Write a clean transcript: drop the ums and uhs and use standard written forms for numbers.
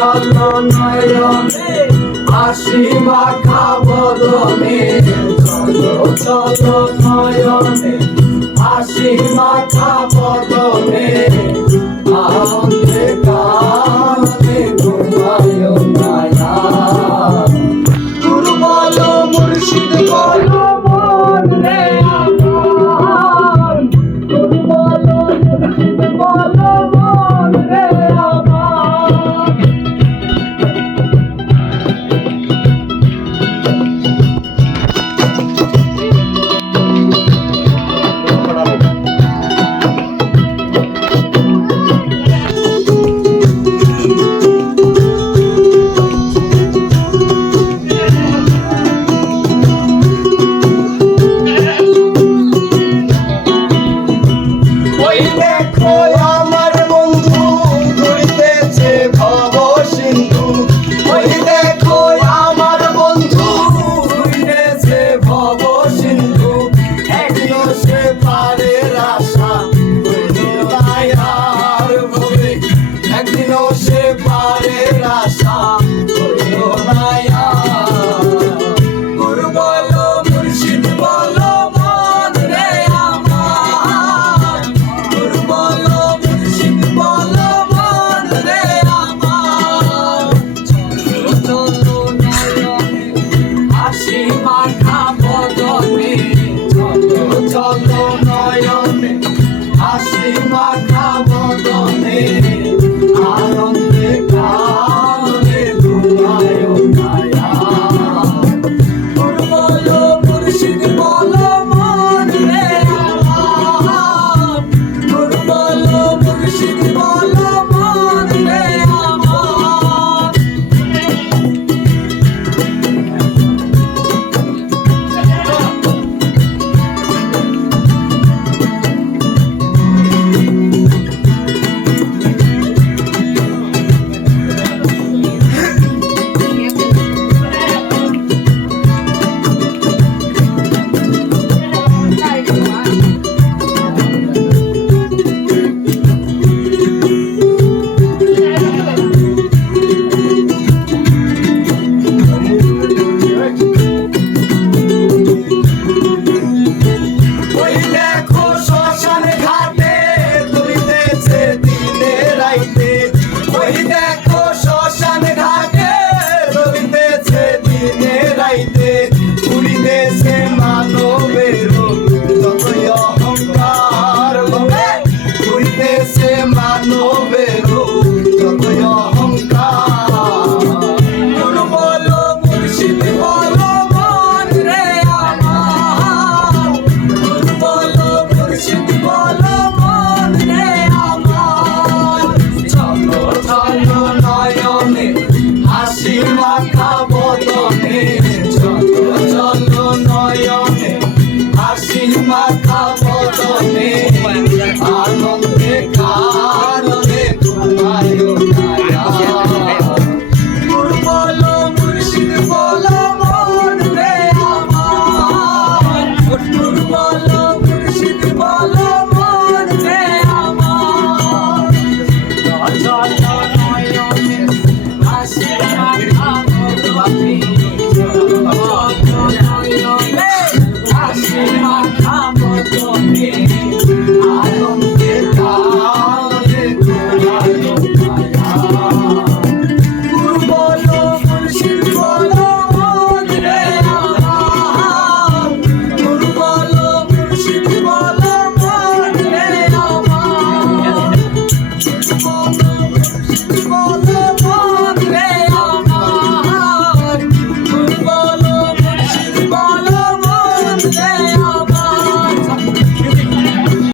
চলো নয়নে হাসি মাখা বদনে চলো চলো নয়নে হাসি মাখা বদনে আনন্দে কানে ঘুমায় মায়া গুরু বলো মুর্শিদ বলো মন রে আমার গুরু বলো মুর্শিদ বলো মন রে আমার চলো নয়নে হাসি মাখা বদনে আনন্দে কানে ঘুমায় মায়া গুরু বলো মুর্শিদ বলো মন রে আমার গুরু বলো মুর্শিদ বলো মন রে আমার চলো